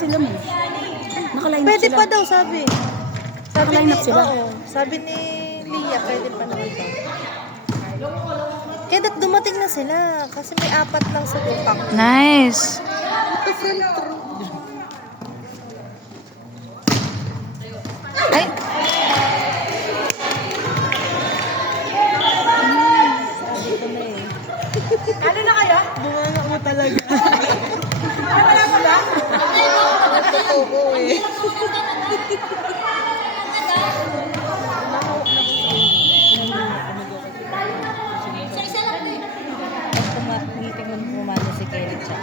sila mo. Naka-line up Pwede sila. pa daw, sabi. Naka-line up sila. Oo, sabi ni Lia, pwede pa daw iba. Kaya dumating na sila. Kasi may 4 lang sa tupak. Nice. Ito front row. Ay, Ano na kayo? Bunganga mo talaga. Ano wala ko ba? Totoo eh. Tumatingin pumalo si Kelly siya.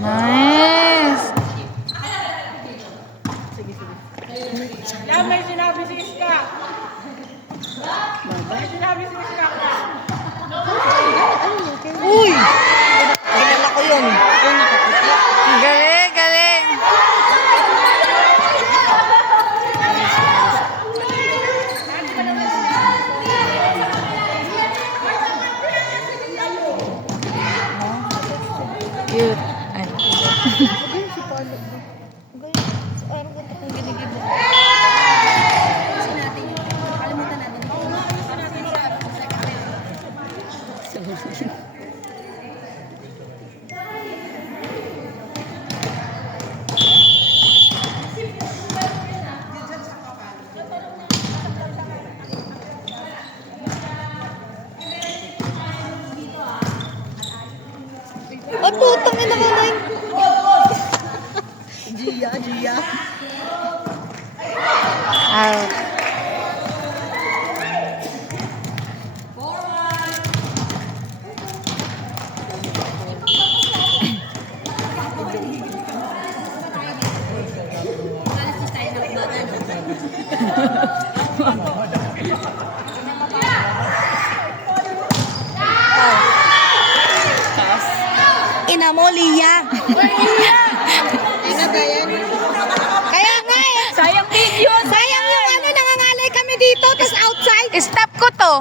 nice. Yan, may sinabi si Iska. May sinabi si Iska. Uy! Kilala ko yun. Galing, galing. Cute. Ay. Magayon si Palo. Magayon. Sa araw ko kung ginigiba. Ay, putang ina ka na yung... Gia. Out. Ina mo, Lia. Ingat yan. Kaya nga eh. Sayang video. Sayang yung ano, nangangalay kami dito, tapos outside. Stop ko to.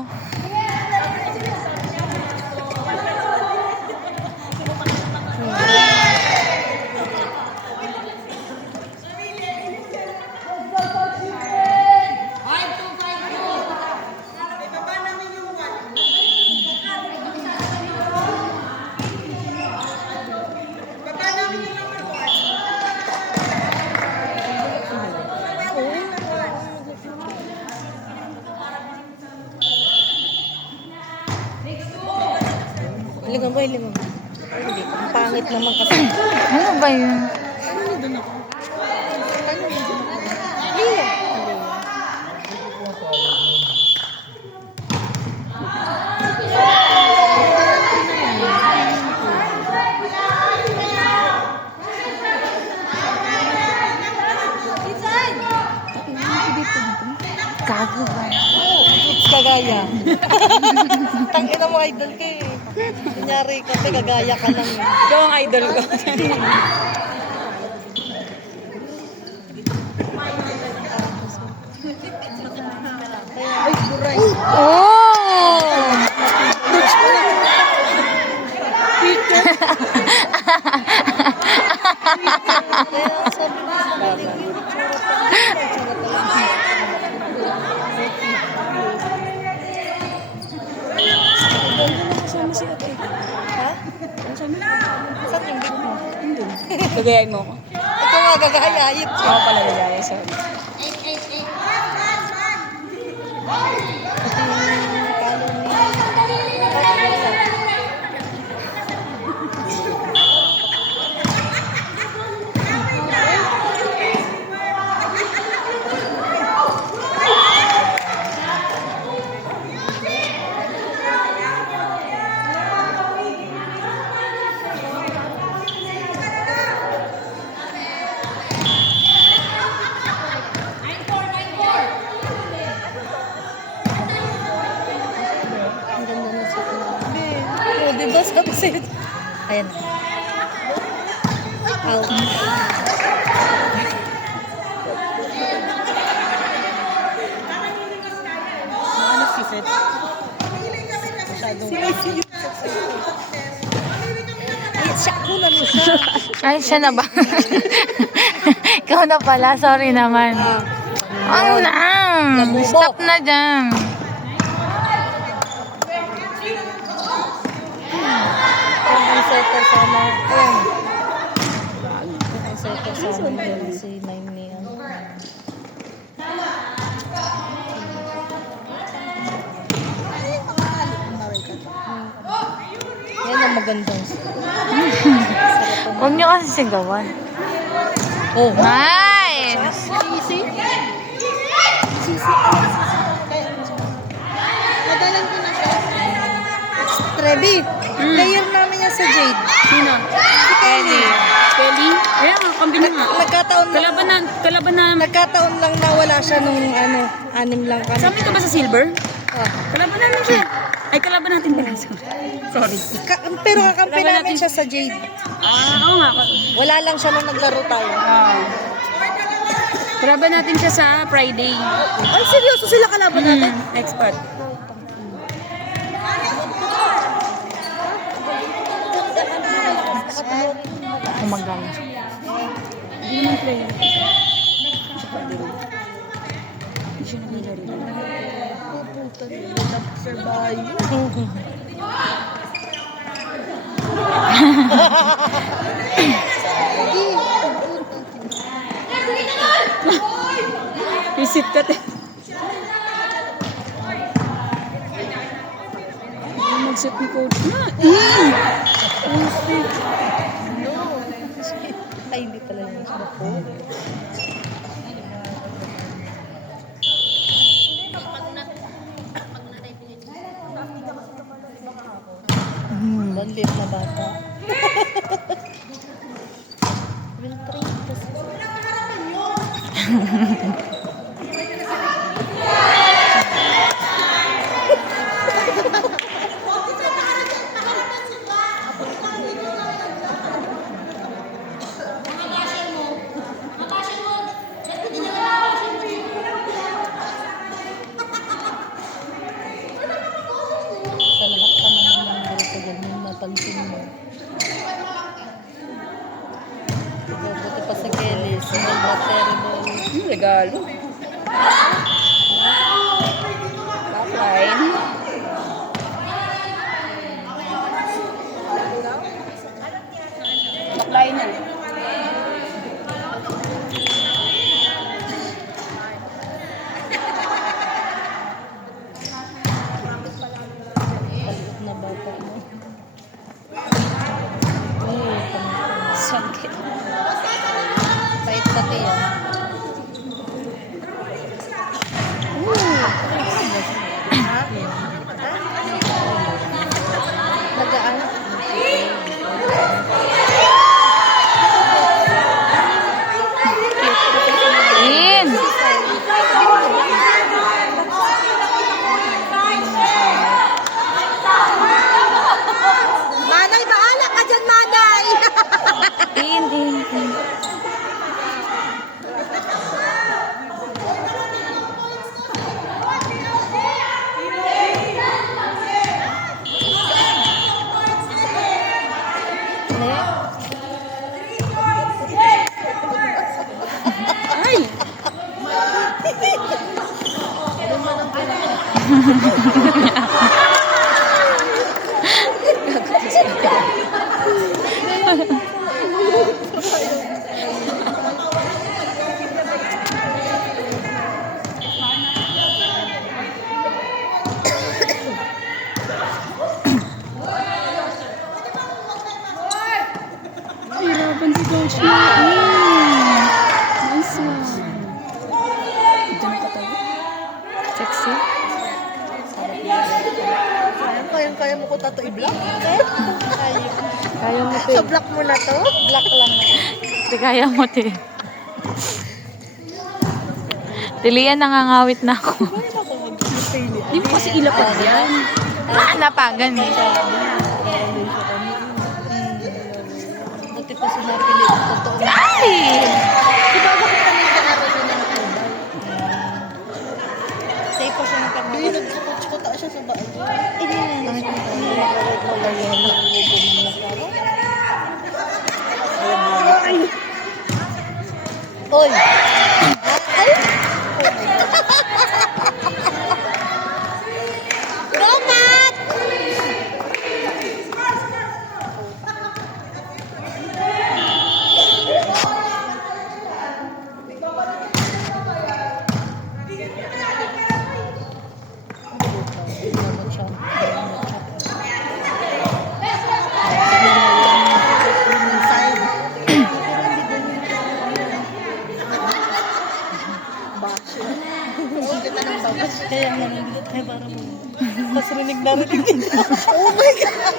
Hilingan mo, hilingan mo. Ay, hindi. Ang pangit naman kasi. Ano ba yun? Lia. Gago ba? Kagaya. Tangina mo, idol ka eh. Kunyari, kasi kagaya ka lang eh. Ikaw ang idol ko. Ay, buray. Oh! Kaya sabi mo sa mga yung itsura pa. Itsura pa lang. Kasama si ate. Ha? Kasama si Saan yung big mo? Gagayain mo ko. Ito nga, gagahayayip. Ako pala gagaya. Sorry. Pati yung palo ni... Diba sabi sa'yo? Ayan. Out. Ano si Seth? Masyadong... Siya, kunan mo siya. Ay, siya na ba? Ikaw na pala. Sorry naman. Ang na! Stop na dyan. Ang setter sana. Ang setter sana yun, si Nine ni ano. Yan ang magandang. Huwag niyo kasi sigawan. Oh, Nice! Sisi. Madalan ko na siya. Trevi, player namin yan sa Jade. Sino? Si Kelly. Kelly? Ayan nga, kambing nga. Nagkataon lang na wala siya nung ano, 6 lang kami. Sabi ka ba sa silver? Ah. Kalaban namin siya. Ay, kalaban natin pala. Sorry. Pero kakampi namin siya sa Jade. Oo nga. Wala lang siya nung naglaro tayo. Kalaban natin siya sa Friday. Ay, seryoso sila kalaban natin? Expert. Umagal. Hindi naman player. Siya pa din. Hindi siya naglalaro. Visit ka te. Mag-set ni coach na. Ay, hindi pala yun. Banlit na bata. Will train kasi. Sa lahat pa naman ng grupo ganun, napansin mo. Buti pa sa Kelly, sumabot terrible. Regalo. Backline. Backline na. Paliit na bata mo. Sakit. Bait pati yan. Nagaan. In! Manay, bahala ka dyan, Manay! In, in. Ay! Hirapan si coach na. Nice one. Ito na katawa. Sexy. Kaya mo ko tato i-block? Kaya mo, te. Sa-block mo na to? Block lang. Te, kaya mo, te. Tilian, nangangawit na ako. Di mo kasi ilapag yan. Napagan eh. Dati pa sinapili ko totoo. Ay! Diba bakit kami nagkakaroon ng albay? Safe pa siya ng kamay. Hindi, nagsukuta siya sa bahay. Hindi na. Wala yan. Oy! Ay! Go, Matt! Kaya nga nandito tayo para mo. Tapos rinig na rinig dito. Oh my God!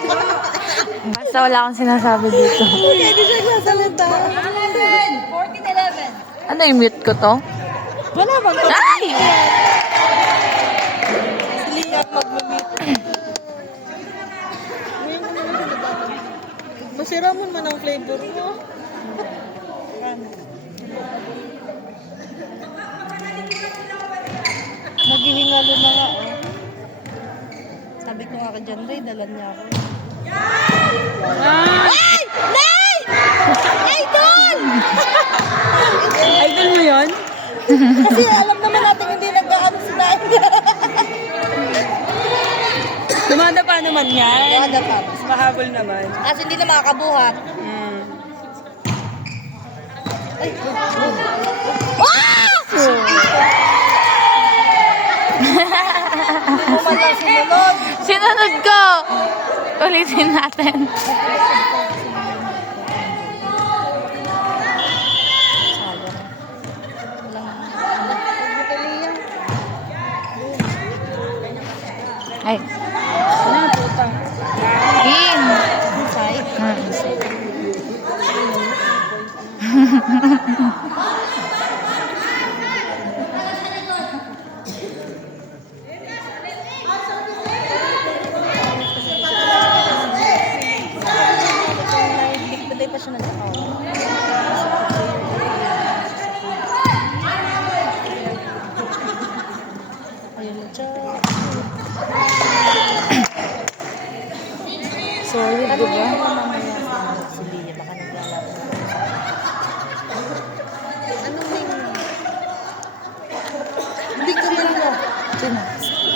Basta wala akong sinasabi dito. Kaya di siya sasalita. 14-11. Ano yung mute ko to? Wala bang to? Ay! Si Liam mag-meet. Masira mo man ang flavor mo. Naghihingalo na nga, oh. Sabi ko nga kay John Ray, dalan niya ako. Ay! Nay! Idol! Idol mo yun? Kasi alam naman natin hindi nag-ano si Nay. Dumadapa naman yan. Ada pa. Mahabol naman. Kasi hindi na makakabuhat. Ay! Ah! Hindi mo man lang sinunod. Sinunod ko! Ulitin natin. Ay. Ano, puta? In. Inside. Nagbilay pa siya ng ayun na siya. Sorry, Ano diba? yung mga mamaya si Lia, baka naglalaro. Anong name mo? Hindi ko man mo. Sino?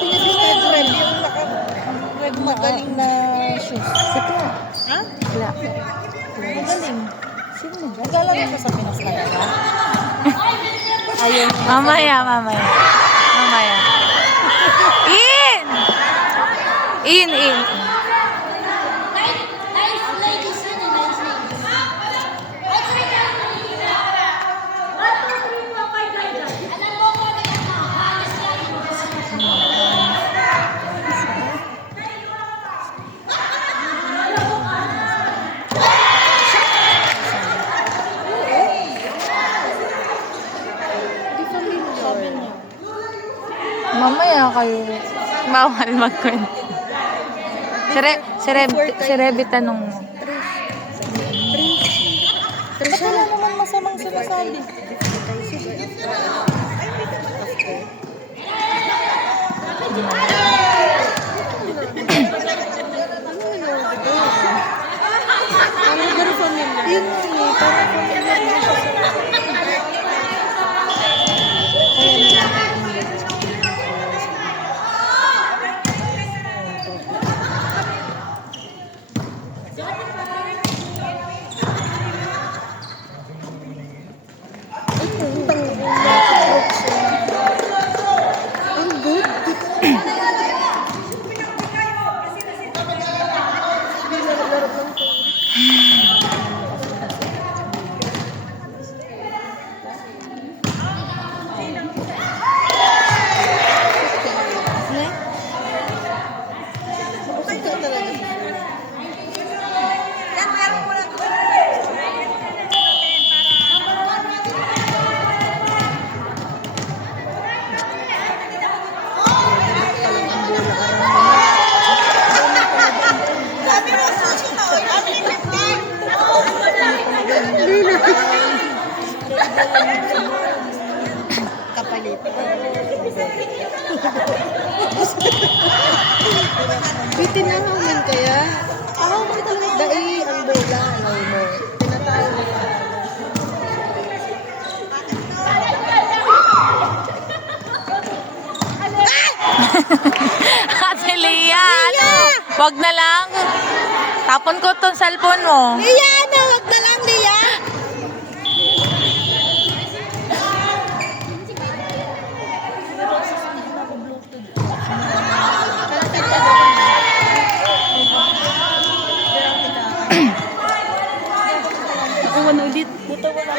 Pinag-red, yung naka-red magaling na shoes. Sino? Ha? Wala. Magaling. Sino ba? Naglalaro ko sa Pinas talaga. Ayun. Mamaya. Mamaya. In! In. Sabi niya. Mamaya kayo. Bawal magkwento. Si Rebe tanong mo. Ba't wala naman masamang sinasabi? Ano pero familiar? Yun eh, parang familiar na siya sa... Ang good. Kapalit. Bitin na naman kaya. Ako mo talaga. Dahil ang bola, alam mo. Tinatawag. Ate Lia, ano? Wag na lang. Tapon ko tong cellphone mo. Lia, ano? Wag na lang, Lia. Ano ulit? Buto wala